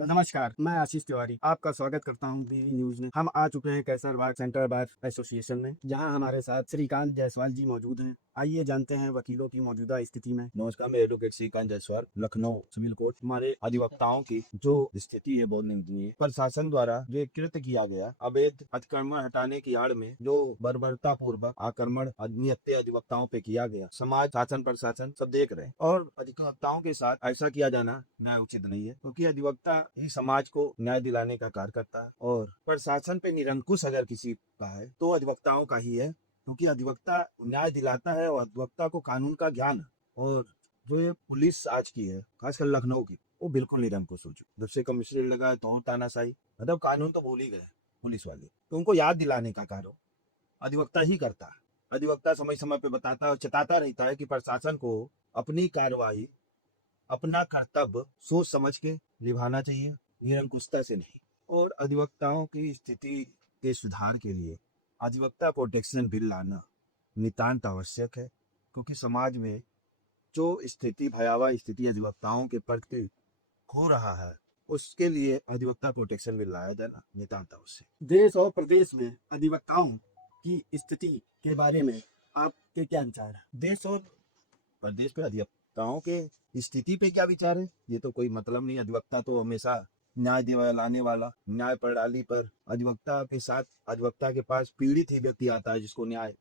तो नमस्कार, मैं आशीष तिवारी आपका स्वागत करता हूं बीवी न्यूज में। हम आ चुके हैं कैसर बाग सेंटर बार एसोसिएशन में, जहां हमारे साथ श्रीकांत जायसवाल जी मौजूद हैं। आइए जानते हैं वकीलों की मौजूदा स्थिति में। नमस्कार, मैं advocate Shrikant Jaiswal, Lucknow civil court. हमारे अधिवक्ताओं की जो स्थिति है बहुत निंदनीय है। प्रशासन द्वारा जो कृत्य किया गया अवैध अतिक्रमण हटाने की आड़ में जो बर्बरता पूर्वक आक्रमण निहत्थे अधिवक्ताओं पे किया गया, समाज, शासन, प्रशासन सब देख रहे हैं और अधिवक्ताओं के साथ ऐसा किया जाना न्याय उचित नहीं है, क्योंकि अधिवक्ता ही समाज को न्याय दिलाने का कार्य करता है और प्रशासन पे निरंकुश अगर किसी का है तो अधिवक्ताओं का ही है, क्योंकि अधिवक्ता न्याय दिलाता है और अधिवक्ता को कानून का ज्ञान है। और जो ये पुलिस आज की है, खासकर लखनऊ की, वो बिल्कुल निरंकुश हो चुकी। जब से कमिश्नर लगा तो और तानाशाही, मतलब कानून तो भूल ही गए पुलिस वाले। तो उनको याद दिलाने का कार्य अधिवक्ता ही करता है। अधिवक्ता समय समय पे बताता और चेताता रहता है कि प्रशासन को अपनी कार्रवाई, अपना कर्तव्य सोच समझ के निभाना चाहिए, निरंकुशता से नहीं। और अधिवक्ताओं की स्थिति के सुधार के लिए अधिवक्ता प्रोटेक्शन बिल लाना नितांत आवश्यक है, क्योंकि समाज में जो स्थिति, भयावह स्थिति अधिवक्ताओं के प्रति हो रहा है, उसके लिए अधिवक्ता प्रोटेक्शन बिल लाया जाना नितांत आवश्यक। देश और प्रदेश में अधिवक्ताओं की स्थिति के बारे में आपके क्या विचार है? देश और प्रदेश पे अधिवक्ताओं के स्थिति पे क्या विचार है, ये तो कोई मतलब नहीं। अधिवक्ता तो हमेशा न्याय दिलाने वाला, न्याय प्रणाली पर अधिवक्ता के साथ, अधिवक्ता के पास पीड़ित ही व्यक्ति आता है जिसको न्याय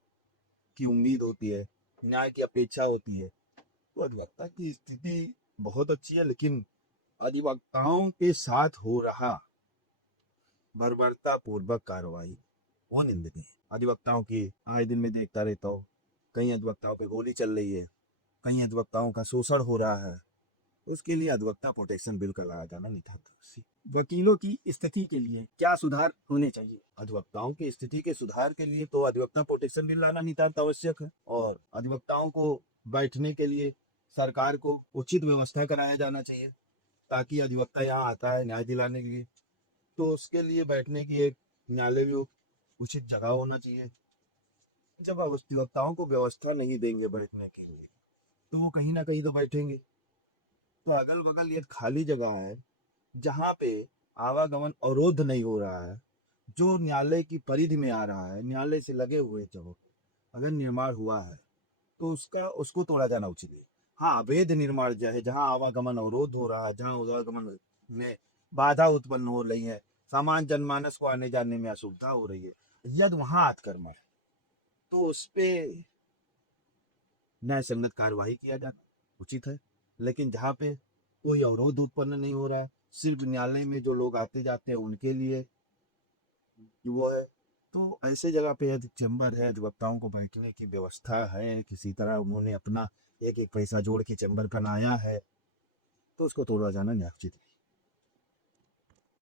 की उम्मीद होती है, न्याय की अपेक्षा होती है। तो अधिवक्ता की स्थिति बहुत अच्छी है, लेकिन अधिवक्ताओं के साथ हो रहा बर्बरता पूर्वक कार्रवाई वो निंदनीय है। अधिवक्ताओं की आए दिन में देखता रहता हूँ, कई अधिवक्ताओं पे गोली चल रही है, कई अधिवक्ताओं का शोषण हो रहा है। उसके लिए अधिवक्ता प्रोटेक्शन बिल का लाया जाना नितांत आवश्यक। वकीलों की स्थिति के लिए क्या सुधार होने चाहिए? अधिवक्ताओं की स्थिति के सुधार के लिए तो अधिवक्ता प्रोटेक्शन बिल लाना नितांत आवश्यक है, और अधिवक्ताओं को बैठने के लिए सरकार को उचित व्यवस्था कराया जाना चाहिए, ताकि अधिवक्ता यहाँ आता है न्याय दिलाने के लिए, तो उसके लिए बैठने की एक न्यायालय में उचित जगह होना चाहिए। जब अधिवक्ताओं को व्यवस्था नहीं देंगे बैठने के लिए, तो वो कहीं ना कहीं तो बैठेंगे। तो अगल बगल ये खाली जगह है जहाँ पे आवागमन अवरोध नहीं हो रहा है, जो न्यायालय की परिधि में आ रहा है, न्यायालय से लगे हुए जगहों अगर निर्माण हुआ है तो उसको तोड़ा जाना उचित है। हाँ, अवैध निर्माण जो है, जहाँ आवागमन अवरोध हो रहा है, जहाँ आवागमन में बाधा उत्पन्न हो रही है, सामान्य जनमानस को आने जाने में असुविधा हो रही है, यदि वहां अतिक्रमण है तो उस पे न्याय संगत कार्यवाही किया जाना उचित है। लेकिन जहाँ पे कोई अवरोध उत्पन्न नहीं हो रहा है, सिर्फ न्यायालय में जो लोग आते जाते हैं उनके लिए वो है, तो ऐसे जगह पे यदि चैम्बर है, अधिवक्ताओं को बैठने की व्यवस्था है, किसी तरह उन्होंने अपना एक एक पैसा जोड़ के चैम्बर बनाया है, तो उसको तोड़ा जाना न्यायोचित है।